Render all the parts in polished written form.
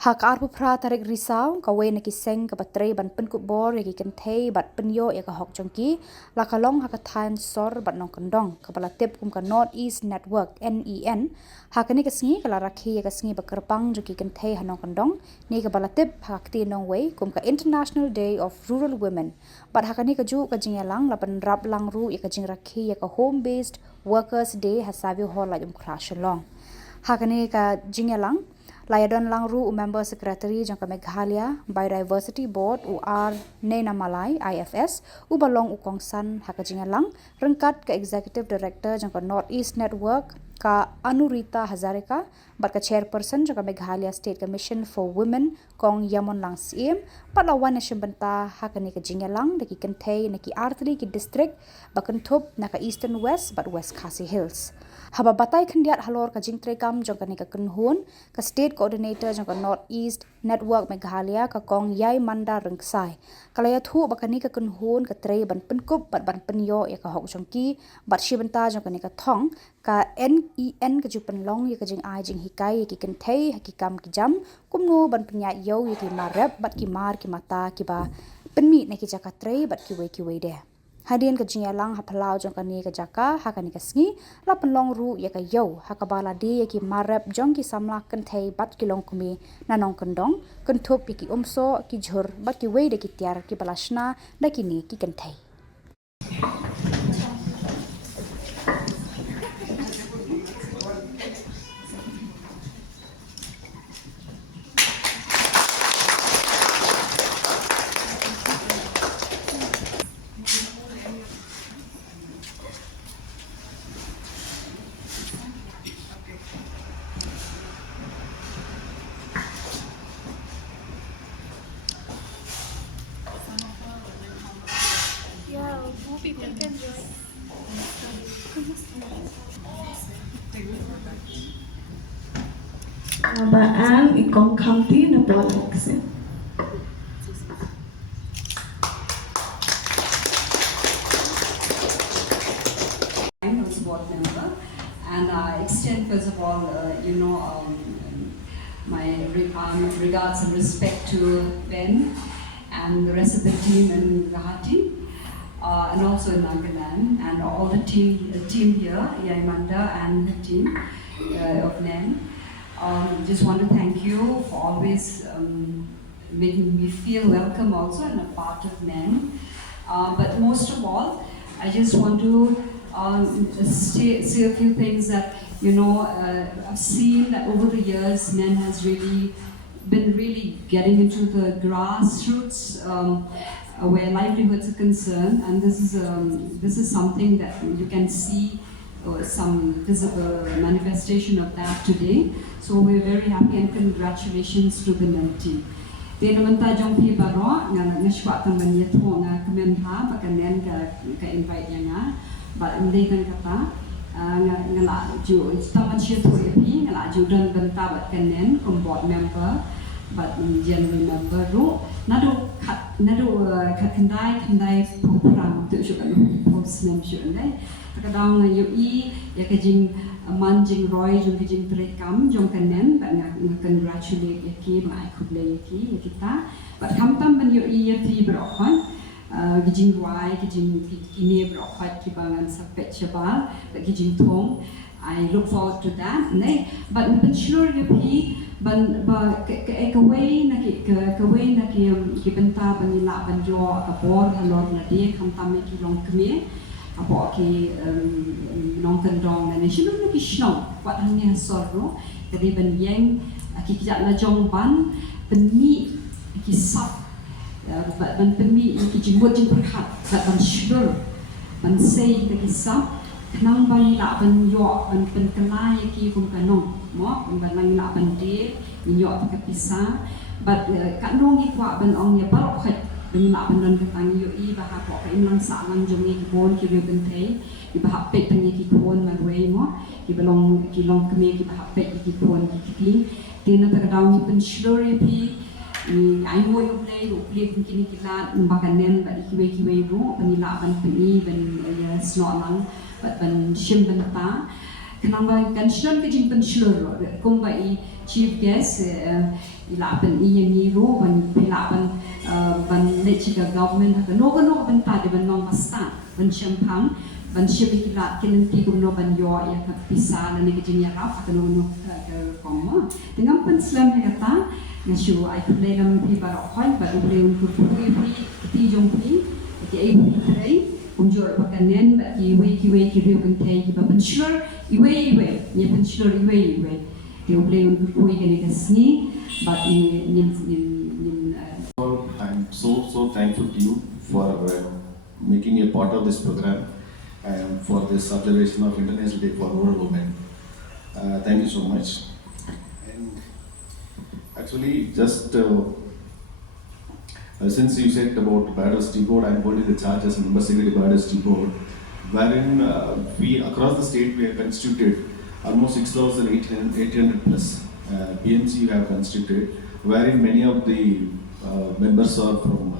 Hak arpu pra tarik risau kawe na kiseng ka patre ban pen Khubor ya ki Kynthei bat penyo ya ka hok jongki la kalong hak than sor bat Nongkyndong kepala tip kum ka North East Network NEN hakani ka Sngi kala Rakhe ya ka Sngi ba Kyrpang jo ki Kynthei ha Nongkyndong ni kepala tip hak ti nongwei kum ka International Day of Rural Women bat hakani ka ju ka jingyalang la pen rap lang ru ya ka jing Rakhe ya ka Home Based Workers Day hasabi hol la jum kra Shillong hakani ka jingyalang Layadon Langru Member Secretary jangka Meghalaya Biodiversity Board UR Nena Malay IFS Ubalong Ukongsan Hakajingalang Rengkat ke Executive Director jangka North East Network ka Anurita Hazarika bat ka Chairperson jangka Meghalaya State Commission for Women Kong Yamon Lang CM patlawan na benta hakani ka Jingalang daki Kynthei naki artri ki district bakentup naka Eastern West bat West Khasi Hills haba batai khendiat halor ka jingtrekam jangka ni ka Kunhun ka State Coordinator jangka North East Network Meghalaya ka Kong Yai Manda Rengsai kalaya thu bakani ka Kunhun ka tre ban penkup bat ban penyo ya ka hok jongki bat shibenta jangka ni ka Thong ka NEN ka jupen long ya ka jing ai jing hikai ya ki Kynthei hakikam ki jam kumno ban penya yo ya ki marep bat ki mar ki mata ki ba penmi na ki jaka tre bat ki we de hadian ka jingalang hapalau jongka ni ka jaka hakani ka Sngi la penlong ru ya ka yo hakabala de ya ki marep jong ki Samla Kynthei bat ki long kumi na Nongkyndong kentup ki umso ki jhur bat ki we de ki tiar ki balashna da ki ni ki Kynthei Yeah, more people can join. Bạn ikong kamti na politics. I'm a board member, and I extend first of all, my regards and respect to Ben and the rest of the team in Rakhe. And also in Nongkyndong, and all the team here, Yaimanda and the team of NEN. Just want to thank you for always making me feel welcome also and a part of NEN. But most of all, I just want to say a few things that, I've seen that over the years, NEN has been really getting into the grassroots where livelihoods are concerned, and this is something that you can see some visible manifestation of that today. So we're very happy and congratulations to the NEN team. Dia namanta jong pi baro nga shwa tang ban yet ho nga kemen ha ba kan NEN ka invite nga ba ndai kan kata nga la ju taman shit ho pi nga la ju dan benta ba kan NEN kom board member but general member ro nado kat kendai program tu syu kan post nem syu ndai kadang yo I ya ka jing manjing roy jong ka jing trekam jong kan NEN ba nga congratulate ya ki mai khuble ya ki ya kita but kam tam ban yo I ya fi bro khon ki jing roy ki jing ki ne bro khat ki bangan sapet chabal ba ki jing thong I look forward to that nei but ban sure ya pi ban ba ka way na ki benta ban la ban jo ka bor halor na de kam tam ki long kme apo ki Nongkyndong na Shillong na ki Shillong wat hanya sorro kadi ban yang ki kijak na jong ban penmi ki sap ban penmi ki jimut jim perhat ban shur ban sei ki sap nang ban la ban yo ban pen kelai ki kum kanong mo ban nang la ban de yo ka pisa but kanong ki kwa ban ong ya ba khat ban la ban dan ka tang yo I ba ha ko ka im lang sa lang jong ni bon ki re ben thei ki ba ha pe tan ki kon man we mo ki long kme ki ba ha pe ki kon ki kling tin na ta daw ni pen shlori pi ai mo yo play ki ni ki la ba kan NEN ba ki we ro ban la ban pen ban ya slot lang but ban shim ban ta kanang ba kan Shillong ka jing ban shlor ro kum ba I chief guest ilapan iyan ro ban ilapan ban lechiga government ha no ban ta de ban nong masta ban champang ban shibikila kinanti no ban yo ya ka pisa na ni ginya raf ka no koma dengan penslam ya kata ngasyu ai play lam pi ba khoi ba do le un ku ti jong pi ki ai pi trai unjor pakanen ba ki we ki rio Kynthei ki ba pensure iwe ni pensure iwe ki ble un ku ki ni kasni but I'm so thankful to you for making a part of this program and for this observation of International Day for Rural Women. Thank you so much. And actually, just since you said about biodiversity board, I'm holding the charge as member secretary biodiversity board, wherein we across the state we have constituted almost 6,800 plus BMC have constituted, wherein many of the members are from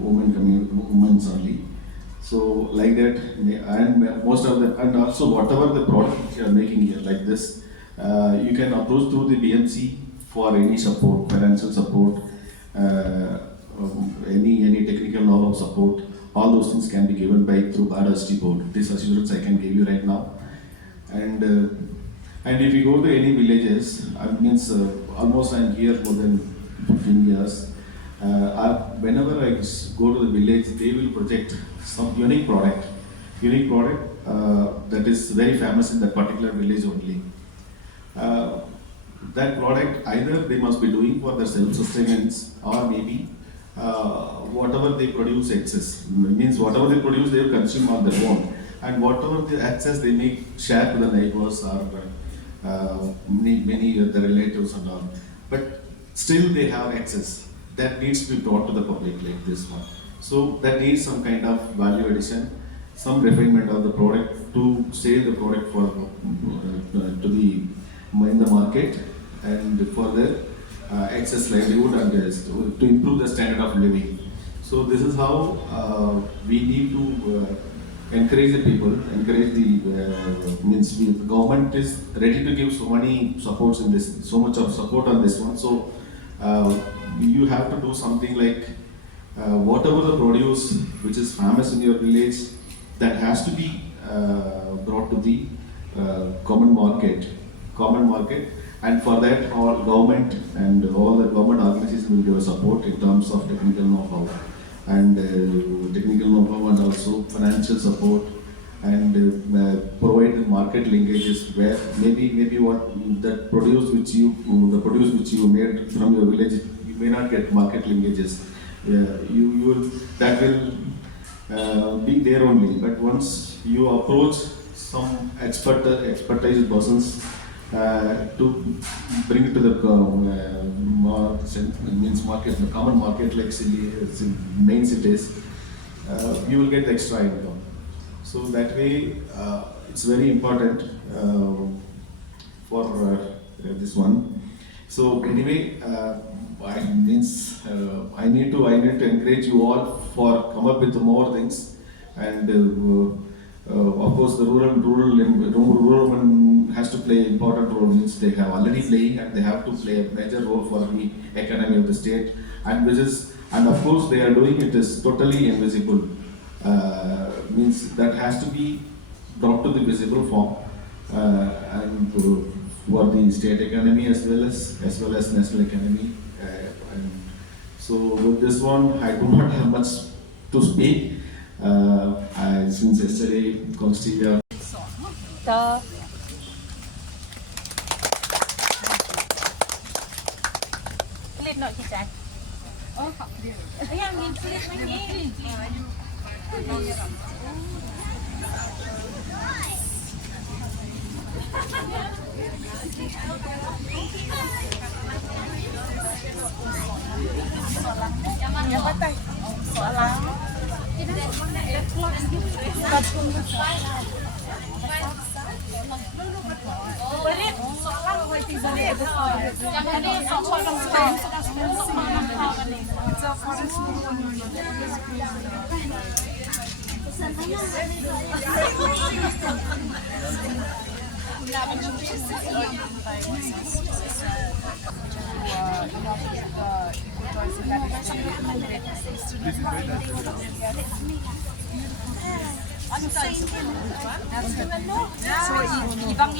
women's only. So like that, and most of them, and also whatever the product which you are making here, like this, you can approach through the BMC for any support, financial support, any technical know-how support. All those things can be given by through biodiversity board. This assurance I can give you right now. And if you go to any villages, almost I'm here more than 15 years. Whenever I go to the village, they will project some unique product that is very famous in that particular village only. That product either they must be doing for their self-sustenance or maybe whatever they produce excess. Means whatever they produce they will consume on their own, and whatever the excess they may share to the neighbors or many of the relatives and all. But still they have excess that needs to be brought to the public like this one. So that needs some kind of value addition, some refinement of the product to sell the product for in the market and for the excess livelihood and to improve the standard of living. So this is how we need to encourage the people, encourage the government is ready to give so many supports in this, so much of support on this one. So you have to do something like whatever the produce which is famous in your village, that has to be brought to the common market, and for that all government and all the government organizations will give a support in terms of technical know-how and also financial support, and provide the market linkages where maybe what that produce which you made from your village, you may not get market linkages. You will, that will be there only. But once you approach some expertise persons to bring it to the market, the common market like main cities, you will get extra income. So that way, it's very important for this one. So anyway, I need to encourage you all for come up with more things, and of course the rural women has to play important role. Means they have already playing and they have to play a major role for the economy of the state, and of course they are doing it is totally invisible. Means that has to be brought to the visible form, and for the state economy as well as national economy. And so with this one, I do not have much to speak. Since yesterday, Constitution. So ibang